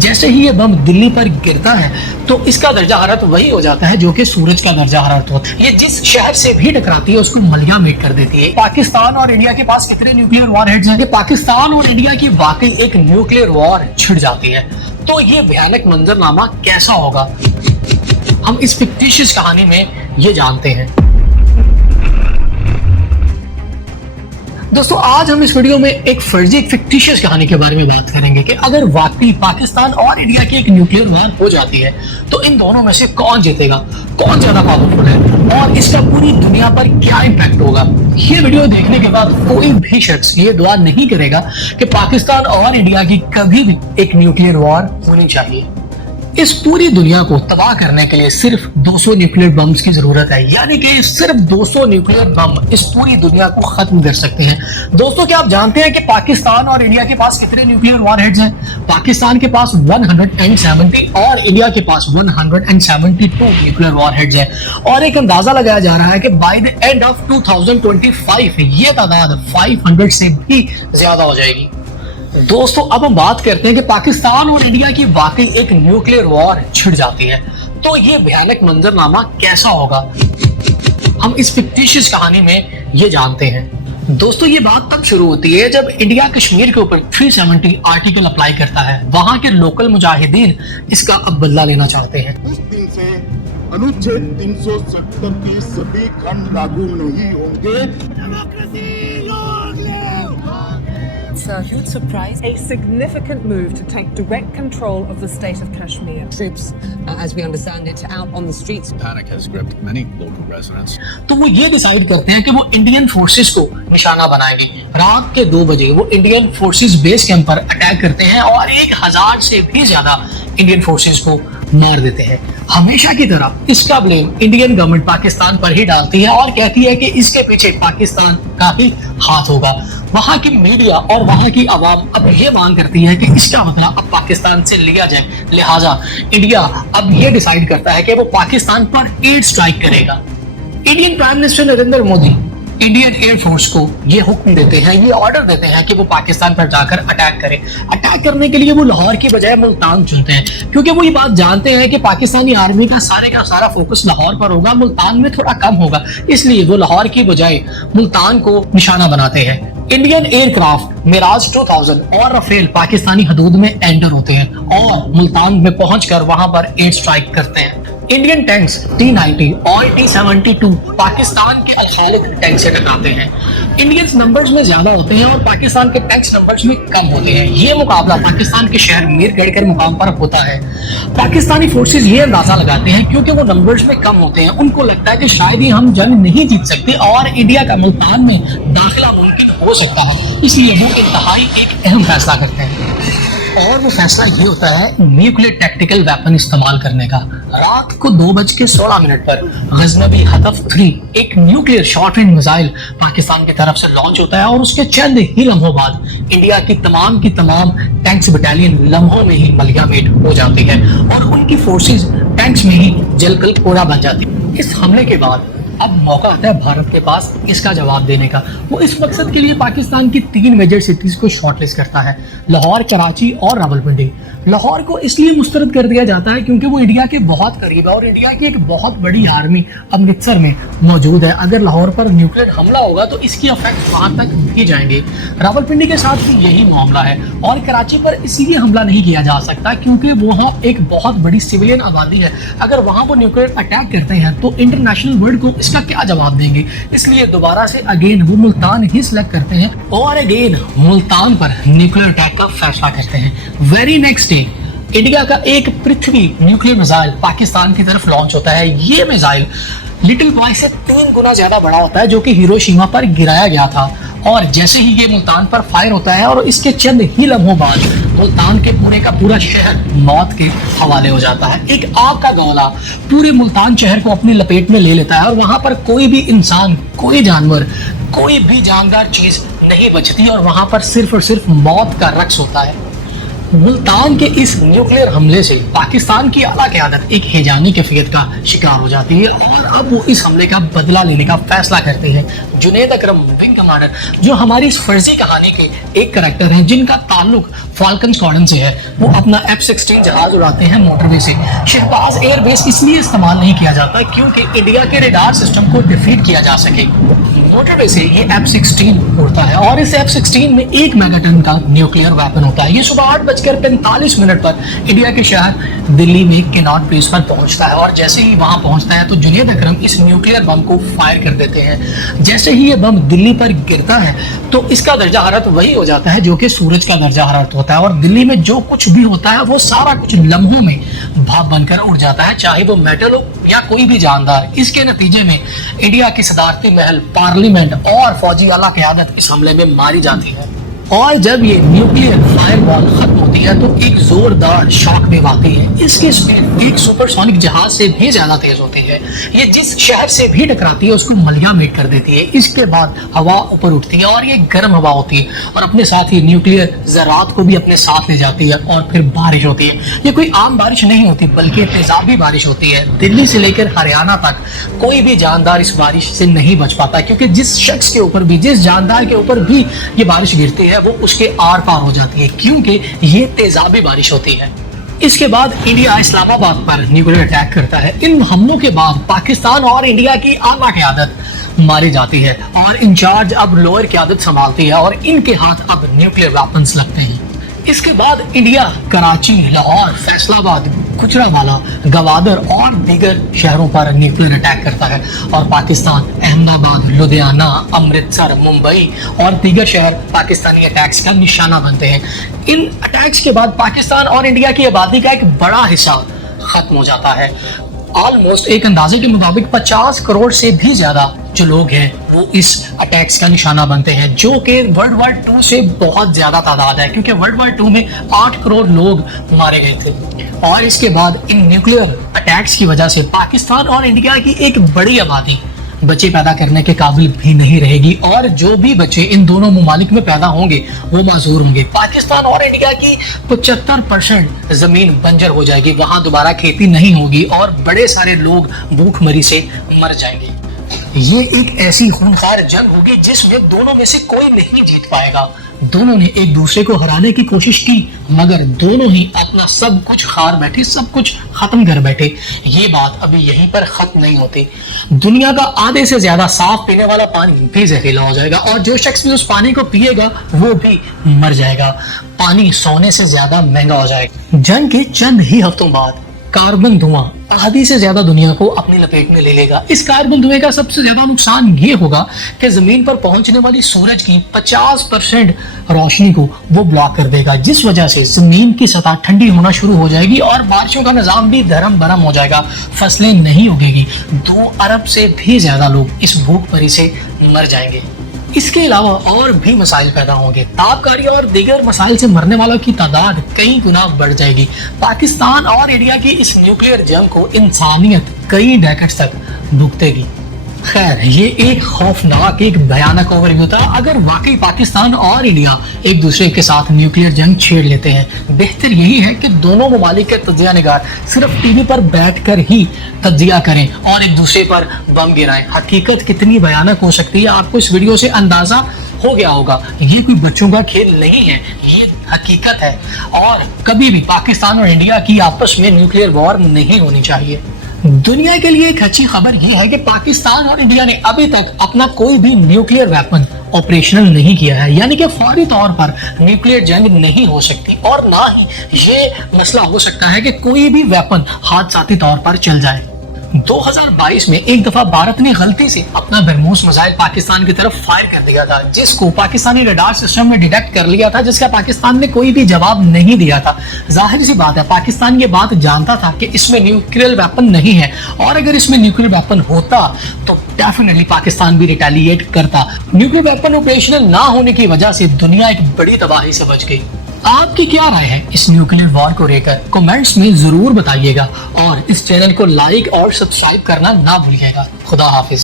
जैसे ही ये बम दिल्ली पर गिरता है तो इसका दर्जा हरारत वही हो जाता है जो कि सूरज का दर्जा हरारत होता है। ये जिस शहर से भी टकराती है उसको मलयामेट कर देती है। पाकिस्तान और इंडिया के पास कितने न्यूक्लियर वॉरहेड्स हैं कि पाकिस्तान और इंडिया की वाकई एक न्यूक्लियर वॉर छिड़ जाती है। तो ये भयानक मंजरनामा कैसा होगा, हम इस फिक्टिशियस कहानी में ये जानते हैं। दोस्तों आज हम इस वीडियो में एक फर्जी फिक्टिशियस कहानी के बारे में बात करेंगे कि अगर वाकई पाकिस्तान और इंडिया की एक न्यूक्लियर वार हो जाती है तो इन दोनों में से कौन जीतेगा, कौन ज्यादा पावरफुल है और इसका पूरी दुनिया पर क्या इम्पैक्ट होगा। ये वीडियो देखने के बाद कोई भी शख्स ये दुआ नहीं करेगा कि पाकिस्तान और इंडिया की कभी भी एक न्यूक्लियर वार होनी चाहिए। इस पूरी दुनिया को तबाह करने के लिए सिर्फ 200 न्यूक्लियर बम्स की जरूरत है, यानी कि सिर्फ 200 न्यूक्लियर बम इस पूरी दुनिया को खत्म कर सकते हैं। दोस्तों क्या आप जानते हैं कि पाकिस्तान और इंडिया के पास कितने न्यूक्लियर वॉरहेड्स हैं? पाकिस्तान के पास 170 और इंडिया के पास 172 न्यूक्लियर वॉरहेड्स हैं और एक अंदाजा लगाया जा रहा है कि बाय द एंड ऑफ 2025 ये तादाद 500 से भी ज्यादा हो जाएगी। दोस्तों अब हम बात करते हैं कि पाकिस्तान और इंडिया की वाकई एक न्यूक्लियर वॉर छिड़ जाती है तो ये भयानक मंजरनामा कैसा होगा, हम इस फिक्टिशियस कहानी में ये जानते हैं। दोस्तों ये बात तब शुरू होती है जब इंडिया कश्मीर के ऊपर 370 आर्टिकल अप्लाई करता है। वहां के लोकल मुजाहिदीन इसका अब बदला लेना चाहते हैं। उस दिन से अनुच्छेद 370 के सभी खंड लागू नहीं होंगे। It's a huge surprise, a significant move to take direct control of the state of Kashmir. Troops, as we understand it, out on the streets. Panic has gripped many local residents. तो वो ये decide करते हैं कि वो Indian forces को निशाना बनाएंगे। रात के 2 बजे वो इंडियन फोर्सेस बेस कैंप पर अटैक करते हैं और 1000 से भी ज्यादा इंडियन फोर्सेस को मार देते हैं। हमेशा की तरह इसका ब्लेम इंडियन गवर्नमेंट पाकिस्तान पर ही डालती है और कहती है कि इसके पीछे पाकिस्तान का ही हाथ होगा। वहां की मीडिया और वहां की आवाम अब ये मांग करती है कि इसका बदला अब पाकिस्तान से लिया जाए, लिहाजा इंडिया अब ये डिसाइड करता है कि वो पाकिस्तान पर एयर स्ट्राइक करेगा। Indian prime minister Narendra Modi Indian air force को ये हुक्म देते हैं, ये ऑर्डर देते हैं कि वो पाकिस्तान पर जाकर अटैक करे। अटैक करने के लिए वो लाहौर की बजाय मुल्तान चुनते हैं क्योंकि वो ये बात जानते हैं कि पाकिस्तानी आर्मी का सारा फोकस लाहौर पर होगा, मुल्तान में थोड़ा कम होगा, इसलिए वो लाहौर की बजाय मुल्तान को निशाना बनाते हैं। इंडियन एयरक्राफ्ट मिराज 2000 और राफेल पाकिस्तानी हदूद में एंटर होते हैं और मुल्तान में पहुंचकर वहां पर एयर स्ट्राइक करते हैं। इंडियन टैंक्स T-90 और T-72 पाकिस्तान के अल-खालिद टैंक से टकराते हैं। इंडियंस नंबर्स में ज्यादा होते हैं और पाकिस्तान के टैंक्स नंबर्स में कम होते हैं। ये मुकाबला पाकिस्तान के शहर मीरगढ़ के मुकाम पर होता है। पाकिस्तानी फोर्सेस ये अंदाजा लगाते हैं क्योंकि वो नंबर्स में कम होते हैं, उनको लगता है कि शायद ही हम जंग नहीं जीत सकते और इंडिया का मुल्तान में दाखिला मुमकिन हो सकता है, इसलिए वो इंतहाई एक अहम फैसला करते हैं और वो फैसला ये होता है न्यूक्लियर टैक्टिकल वेपन इस्तेमाल करने का। रात को 2:16 पर गजनबी हदफ 3 एक nuclear short range missile Pakistan की तरफ से लॉन्च होता है और उसके चंद ही लम्हों बाद इंडिया की तमाम टैंक्स बटालियन लम्हों में ही मलयामेट हो जाती है और उनकी फोर्सेस टैंक्स में ही जलकर कोड़ा बन जाती है। इस हमले के बाद अब मौका आता है भारत के पास इसका जवाब देने का। वो इस मकसद के लिए पाकिस्तान की 3 मेजर सिटीज को शॉर्टलिस्ट करता है, लाहौर, कराची और रावलपिंडी। लाहौर को इसलिए मुस्तरद कर दिया जाता है क्योंकि वो इंडिया के बहुत करीब है और इंडिया की एक बहुत बड़ी आर्मी अमृतसर में मौजूद है। अगर लाहौर पर न्यूक्लियर हमला होगा तो इसकी इफेक्ट वहां तक भी जाएंगे। रावलपिंडी के साथ भी यही मामला है और कराची पर इसलिए हमला नहीं किया जा सकता क्योंकि वहाँ एक बहुत बड़ी सिविलियन आबादी है। अगर वहां वो न्यूक्लियर अटैक करते हैं तो इंटरनेशनल वर्ल्ड को इसका क्या जवाब देंगे, इसलिए दोबारा से अगेन वो मुल्तान ही सिलेक्ट करते हैं और अगेन मुल्तान पर न्यूक्लियर अटैक का फैसला करते हैं। वेरी नेक्स्ट डे इंडिया का एक पृथ्वी न्यूक्लियर मिसाइल पाकिस्तान की तरफ लॉन्च होता है। ये मिसाइल लिटिल बॉय से 3 गुना ज्यादा बड़ा होता है जो कि हिरोशिमा पर गिराया गया था और जैसे ही ये मुल्तान पर फायर होता है और इसके चंद ही लम्हों बाद मुल्तान के पूरे का पूरा शहर मौत के हवाले हो जाता है। एक आग का गोला पूरे मुल्तान शहर को अपनी लपेट में ले लेता है और वहां पर कोई भी इंसान, कोई जानवर, कोई भी जानदार चीज नहीं बचती और वहां पर सिर्फ और सिर्फ मौत का रक्स होता है। मुल्तान के इस न्यूक्लियर हमले से पाकिस्तान की आला क़यादत एक हिजानी कैफियत का शिकार हो जाती है और अब वो इस हमले का बदला लेने का फैसला करते हैं। जुनैद अकरम विंग कमांडर, जो हमारी इस फर्जी कहानी के एक करैक्टर हैं जिनका ताल्लुक फाल्कन स्क्वाड्रन से है, वो अपना F-16 जहाज उड़ाते हैं मोटरवे से। शहबाज एयरबेस इसलिए इस्तेमाल नहीं किया जाता क्योंकि इंडिया के रडार सिस्टम को डिफीट किया जा सके। मोटरवे से ये F-16 उड़ता है और इस F-16 में 1 मेगाटन का न्यूक्लियर वेपन होता है। ये सुबह 8:45 पर इंडिया के शहर दिल्ली में कैनॉट प्लेस पर पहुंचता है और जैसे ही वहां पहुंचता है तो जुनैद अकरम इस न्यूक्लियर बम को फायर कर देते हैं। जैसे ही ये बम दिल्ली पर गिरता है तो इसका दर्जा हरारत वही हो जाता है जो कि सूरज का दर्जा हरारत होता है और दिल्ली में जो कुछ भी होता है वो सारा कुछ लम्हों में भाप बनकर उड़ जाता है, चाहे वो मेटल हो या कोई भी जानदार। इसके नतीजे में इंडिया की सदारती महल, पार्लियामेंट और फौजी आला क़यादत इस हमले में मारी जाती है। और जब ये न्यूक्लियर फायरबॉल खत्म होती है तो एक जोरदार शॉक वेव आती है। इसकी स्पीड एक सुपरसोनिक जहाज से भी ज्यादा तेज होती है। ये जिस शहर से भी टकराती है उसको मलिया मेट कर देती है। इसके बाद हवा ऊपर उठती है और ये गर्म हवा होती है और अपने साथ ही न्यूक्लियर ज़रात को भी अपने साथ ले जाती है और फिर बारिश होती है। ये कोई आम बारिश नहीं होती बल्कि तेजाबी बारिश होती है। दिल्ली से लेकर हरियाणा तक कोई भी जानदार इस बारिश से नहीं बच पाता क्योंकि जिस शख्स के ऊपर भी, जिस जानदार के ऊपर भी ये बारिश गिरती है वो उसके आर पार हो जाती है क्योंकि ये तेजाबी बारिश होती है। इसके बाद इंडिया इस्लामाबाद पर न्यूक्लियर अटैक करता है। इन हमलों के बाद पाकिस्तान और इंडिया की आला क़यादत मारी जाती है और इंचार्ज अब लोअर क़यादत संभालती है और इनके हाथ अब न्यूक्लियर वेपन्स लगते हैं। इसके बाद इंडिया कराची, लाहौर, फैसलाबाद, गुजरांवाला, गवादर और दीगर शहरों पर न्यूक्लियर अटैक करता है और पाकिस्तान अहमदाबाद, लुधियाना, अमृतसर, मुंबई और दीगर शहर पाकिस्तानी अटैक्स का निशाना बनते हैं। इन अटैक्स के बाद पाकिस्तान और इंडिया की आबादी का एक बड़ा हिस्सा खत्म हो जाता है। ऑलमोस्ट एक अंदाजे के मुताबिक 50 करोड़ से भी ज्यादा जो लोग हैं वो इस अटैक्स का निशाना बनते हैं, जो कि वर्ल्ड वार 2 से बहुत ज्यादा तादाद है क्योंकि वर्ल्ड वार 2 में 8 करोड़ लोग मारे गए थे। और इसके बाद इन न्यूक्लियर अटैक्स की वजह से पाकिस्तान और इंडिया की एक बड़ी आबादी बच्चे पैदा करने के काबिल भी नहीं रहेगी और जो भी बच्चे इन दोनों ममालिक में पैदा होंगे वो माजूर होंगे। पाकिस्तान और इंडिया की 75% जमीन बंजर हो जाएगी, वहां दोबारा खेती नहीं होगी और बड़े सारे लोग भूखमरी से मर जाएंगे। ये एक ऐसी खूंखार जंग होगी जिसमें दोनों में से कोई नहीं जीत पाएगा। दोनों ने एक दूसरे को हराने की कोशिश की मगर दोनों ही अपना सब कुछ हार बैठे, सब कुछ खत्म कर बैठे। ये बात अभी यहीं पर खत्म नहीं होती। दुनिया का आधे से ज्यादा साफ पीने वाला पानी भी जहरीला हो जाएगा और जो शख्स भी उस पानी को पिएगा वो भी मर जाएगा। पानी सोने से ज्यादा महंगा हो जाएगा। जंग के चंद ही हफ्तों बाद कार्बन धुआं आधी से ज्यादा दुनिया को अपनी लपेट में ले लेगा। इस कार्बन धुएं का सबसे ज्यादा नुकसान ये होगा कि जमीन पर पहुंचने वाली सूरज की 50% रोशनी को वो ब्लॉक कर देगा, जिस वजह से जमीन की सतह ठंडी होना शुरू हो जाएगी और बारिशों का निजाम भी धर्म भरम हो जाएगा। फसलें नहीं उगेगी। 2 अरब से भी ज्यादा लोग इस भूखमरी से मर जाएंगे। इसके अलावा और भी मसाइल पैदा होंगे। तापकारी और दीगर मसाइल से मरने वालों की तादाद कई गुना बढ़ जाएगी। पाकिस्तान और इंडिया की इस न्यूक्लियर जंग को इंसानियत कई डेकेड्स तक भुगतेगी। खैर, ये एक खौफनाक, एक भयानक ओवरव्यू था। अगर वाकई पाकिस्तान और इंडिया एक दूसरे के साथ न्यूक्लियर जंग छेड़ लेते हैं, बेहतर यही है कि दोनों ममालिक के तज्जिया निगार सिर्फ टीवी पर बैठकर ही तज्जिया करें और एक दूसरे पर बम गिराएं। हकीकत कितनी भयानक हो सकती है आपको इस वीडियो से अंदाजा हो गया होगा। ये कोई बच्चों का खेल नहीं है, ये हकीकत है और कभी भी पाकिस्तान और इंडिया की आपस में न्यूक्लियर वॉर नहीं होनी चाहिए। दुनिया के लिए एक अच्छी खबर यह है कि पाकिस्तान और इंडिया ने अभी तक अपना कोई भी न्यूक्लियर वेपन ऑपरेशनल नहीं किया है, यानी कि फौरी तौर पर न्यूक्लियर जंग नहीं हो सकती और ना ही ये मसला हो सकता है कि कोई भी वेपन हादसाती तौर पर चल जाए। 2022 में एक दफा भारत ने गलती से अपना ब्रह्मोस मिसाइल पाकिस्तान की तरफ फायर कर दिया था, जिसको पाकिस्तानी रडार सिस्टम में डिटेक्ट कर लिया था, जिसका पाकिस्तान ने कोई भी जवाब नहीं दिया था। जाहिर सी बात है पाकिस्तान ये बात जानता था कि इसमें न्यूक्लियर वेपन नहीं है और अगर इसमें न्यूक्लियर वेपन होता तो डेफिनेटली पाकिस्तान भी रिटेलिएट करता। न्यूक्लियर वेपन ऑपरेशनल ना होने की वजह से दुनिया एक बड़ी तबाही से बच गई। आपकी क्या राय है इस न्यूक्लियर वॉर को लेकर? कमेंट्स में जरूर बताइएगा और इस चैनल को लाइक और सब्सक्राइब करना ना भूलिएगा। खुदा हाफिज।